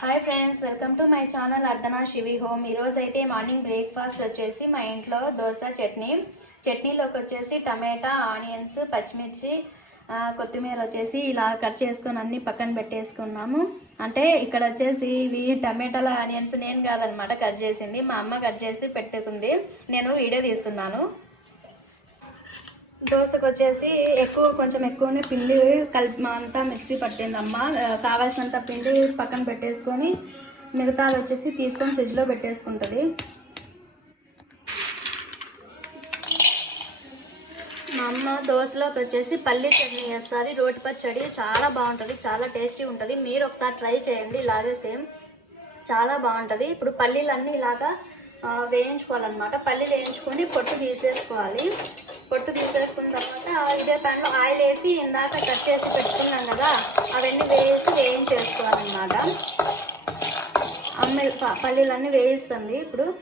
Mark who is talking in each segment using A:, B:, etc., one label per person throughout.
A: Hi friends welcome to my channel Ardhana Shivi home ఈరోజు అయితే morning breakfast వచ్చేసి మా ఇంట్లో దోశ చట్నీ. చట్నీలోకి వచ్చేసి టమాటా ఆనియన్స్ పచ్చిమిర్చి కొత్తిమీర వచ్చేసి ఇలా కట్ చేసుకొని అన్ని పక్కన పెట్టేసుకున్నాము. అంటే ఇక్కడ వచ్చేసి ఇవి టమాటాల ఆనియన్స్ నేను కాదనమాట కట్ చేసింది. మా అమ్మ కట్ చేసి పెట్టుకుంది. నేను వీడియో తీస్తున్నాను. దోశకు వచ్చేసి ఎక్కువ కొంచెం ఎక్కువనే పిండి కలిపి అంతా మిక్సీ పట్టిందమ్మ. అమ్మ కావాల్సినంత పిండి పక్కన పెట్టేసుకొని మిగతాది వచ్చేసి తీసుకొని ఫ్రిడ్జ్లో పెట్టేసుకుంటుంది. మా అమ్మ దోశలోకి వచ్చేసి పల్లీ చట్నీ వేస్తుంది రోటి పచ్చడి చాలా బాగుంటుంది. చాలా టేస్టీ ఉంటుంది. మీరు ఒకసారి ట్రై చేయండి. ఇలాగే సేమ్ చాలా బాగుంటుంది. ఇప్పుడు పల్లీలన్నీ ఇలాగా వేయించుకోవాలన్నమాట. పల్లీలు వేయించుకొని పొట్టు తీసేసుకోవాలి. ఇదే ప్యాన్లో ఆయిల్ వేసి ఇందాక కట్ చేసి పెట్టుకున్నాం కదా అవన్నీ వేసి వేయించేసుకోవాలన్నమాట. అమ్మ ప- పల్లీలన్నీ వేయిస్తుంది ఇప్పుడు.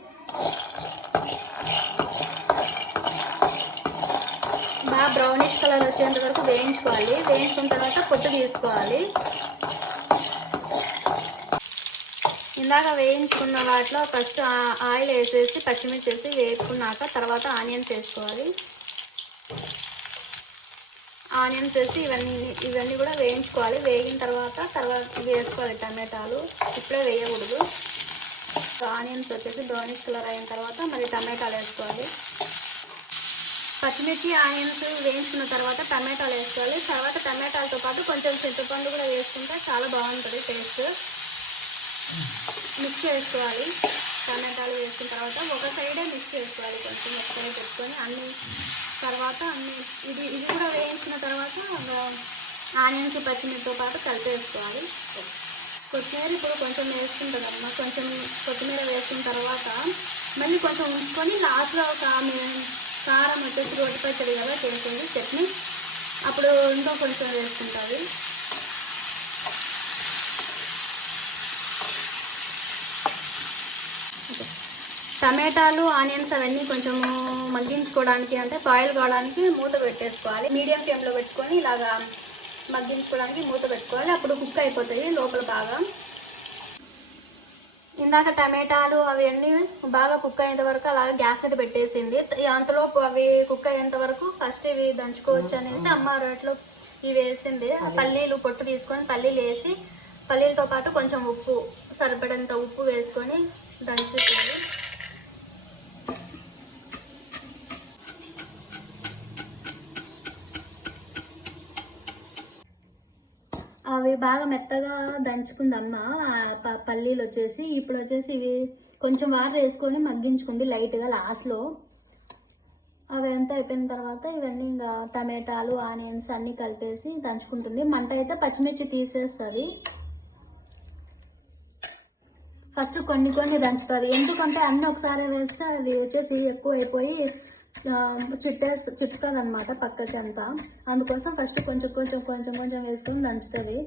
A: బాగా బ్రౌనిష్ కలర్ వచ్చేంత వరకు వేయించుకోవాలి. వేయించుకున్న తర్వాత పొట్టు తీసుకోవాలి. ఇందాక వేయించుకున్న వాటిలో ఫస్ట్ ఆయిల్ వేసేసి పచ్చిమిర్చి వేసి వేసుకున్నాక తర్వాత ఆనియన్స్ వేసుకోవాలి. ఆనియన్స్ వేసి ఇవన్నీ ఇవన్నీ కూడా వేయించుకోవాలి. వేగిన తర్వాత తర్వాత వేసుకోవాలి టమాటాలు. ఇప్పుడే వేయకూడదు. ఆనియన్స్ వచ్చేసి బ్రౌనిష్ కలర్ అయిన తర్వాత మరి టమాటాలు వేసుకోవాలి. పచ్చిమిర్చి ఆనియన్స్ వేయించుకున్న తర్వాత టమాటాలు వేసుకోవాలి. తర్వాత టమాటాలతో పాటు కొంచెం చింతపండు కూడా వేసుకుంటే చాలా బాగుంటుంది టేస్ట్. మిక్స్ చేసుకోవాలి. టమాటాలు వేసుకున్న తర్వాత ఒక సైడే మిక్స్ చేసుకోవాలి. కొంచెం ఒక సైడ్ పెట్టుకొని అన్ని తర్వాత అన్ని ఇది ఇది కూడా వేయించిన తర్వాత ఆనియన్స్ పచ్చిమిర్చితో పాటు కలిపేసుకోవాలి. కొత్తిమీర ఇప్పుడు కొంచెం వేసుకుంటుందమ్మా కొంచెం కొత్తిమీర వేసుకున్న తర్వాత మళ్ళీ కొంచెం ఉంచుకొని లాస్ట్లో ఒక కారం వచ్చేసి రోటి పచ్చడి కదా చేసేది చట్నీ అప్పుడు ఇంకో కొంచెం వేసుకుంటుంది టమాటాలు ఆనియన్స్ అవన్నీ కొంచెము మగ్గించుకోవడానికి అంటే బాయిల్ కావడానికి మూత పెట్టేసుకోవాలి. మీడియం ఫ్లేమ్లో పెట్టుకొని ఇలాగా మగ్గించుకోవడానికి మూత పెట్టుకోవాలి. అప్పుడు కుక్ అయిపోతాయి లోపల బాగా. ఇందాక టమాటాలు అవన్నీ బాగా కుక్ అయ్యేంత వరకు అలాగే గ్యాస్ మీద పెట్టేసింది. అంతలోపు అవి కుక్ అయ్యేంత వరకు ఫస్ట్ ఇవి దంచుకోవచ్చు అనేసి అమ్మ రోట్లో ఇవి వేసింది. పల్లీలు పొట్టు తీసుకొని పల్లీలు వేసి పల్లీలతో పాటు కొంచెం ఉప్పు సరిపడేంత ఉప్పు వేసుకొని దంచుకోవాలి అవి బాగా మెత్తగా దంచుకుందమ్మ. ప- పల్లీలు వచ్చేసి ఇప్పుడు వచ్చేసి ఇవి కొంచెం వాటర్ వేసుకొని మగ్గించుకుంది లైట్గా లాస్ట్లో. అవి ఎంత అయిపోయిన తర్వాత ఇవన్నీ ఇంకా టమాటాలు ఆనియన్స్ అన్నీ కలిపేసి దంచుకుంటుంది. మంట అయితే పచ్చిమిర్చి తీసేస్తుంది. ఫస్ట్ కొన్ని కొన్ని దంచుతుంది ఎందుకంటే అన్నీ ఒకసారి వేస్తే అది వచ్చేసి ఎక్కువ అయిపోయి చిట్టే చిట్టుతుంది అనమాట పక్కకి అంతా అందుకోసం ఫస్ట్ కొంచెం కొంచెం కొంచెం కొంచెం వేసుకొని దంచుతుంది.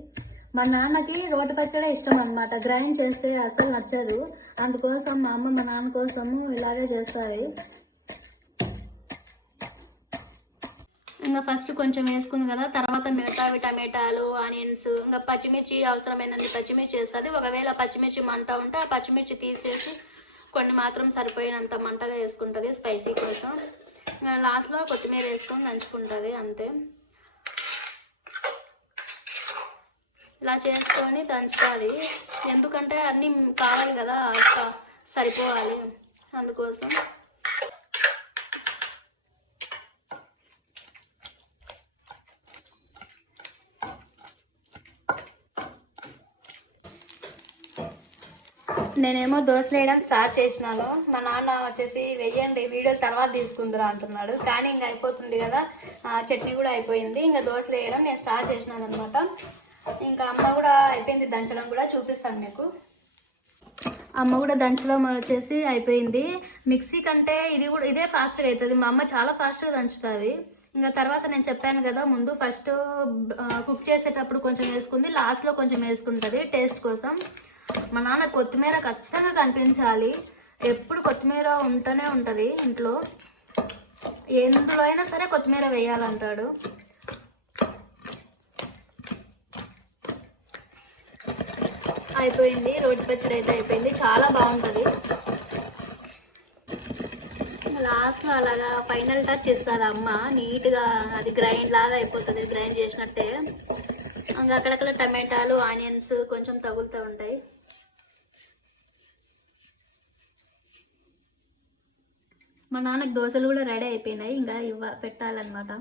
A: మా నాన్నకి రోటి పచ్చడే ఇష్టం అనమాట గ్రైండ్ చేస్తే అసలు నచ్చదు. అందుకోసం మా అమ్మ మా నాన్న కోసము ఇలాగే చేస్తారు ఇంకా ఫస్ట్ కొంచెం వేసుకుంది కదా తర్వాత మిగతావి టమాటాలు ఆనియన్స్ ఇంకా పచ్చిమిర్చి అవసరమైనన్ని పచ్చిమిర్చి వేస్తుంది. ఒకవేళ పచ్చిమిర్చి మంట ఉంటే ఆ పచ్చిమిర్చి తీసేసి కొన్ని మాత్రం సరిపోయినంత మంటగా వేసుకుంటుంది స్పైసీ కోసం. లాస్ట్లో కొత్తిమీర వేసుకొని దంచుకుంటుంది అంతే. ఇలా చేసుకొని దంచుకోవాలి. ఎందుకంటే అన్నీ కావాలి కదా స- సరిపోవాలి అందుకోసం. నేనేమో దోశలు వేయడం స్టార్ట్ చేసినాను. మా నాన్న వచ్చేసి వెయ్యండి వీడియో తర్వాత తీసుకుందిరా అంటున్నాడు. కానీ ఇంకా అయిపోతుంది కదా చట్నీ కూడా అయిపోయింది. ఇంకా దోశలు వేయడం నేను స్టార్ట్ చేసినాను అనమాట ఇంకా అమ్మ కూడా అయిపోయింది దంచడం కూడా చూపిస్తాను మీకు. అమ్మ కూడా దంచడం వచ్చేసి అయిపోయింది. మిక్సీ కంటే ఇది కూడా ఇదే ఫాస్ట్గా అవుతుంది. మా అమ్మ చాలా ఫాస్ట్గా దంచుతుంది. ఇంకా తర్వాత నేను చెప్పాను కదా ముందు ఫస్ట్ కుక్ చేసేటప్పుడు కొంచెం వేసుకుంది లాస్ట్లో కొంచెం వేసుకుంటుంది టేస్ట్ కోసం. మా నాన్న కొత్తిమీర ఖచ్చితంగా కనిపించాలి. ఎప్పుడు కొత్తిమీర ఉంటూనే ఉంటుంది ఇంట్లో. ఎందులో అయినా సరే కొత్తిమీర వేయాలంటాడు. అయిపోయింది. రోటి పచ్చడి అయితే అయిపోయింది. చాలా బాగుంటుంది. లాస్ట్లో అలాగా ఫైనల్ టచ్ ఇస్తుంది అమ్మ. నీట్గా అది గ్రైండ్ లాగా అయిపోతుంది. గ్రైండ్ చేసినట్టే. ఇంకా అక్కడక్కడ టమాటాలు ఆనియన్స్ కొంచెం తగులుతూ ఉంటాయి. మా నాన్నకు దోశలు కూడా రెడీ అయిపోయినాయి. ఇంకా ఇవ్వ పెట్టాలన్నమాట.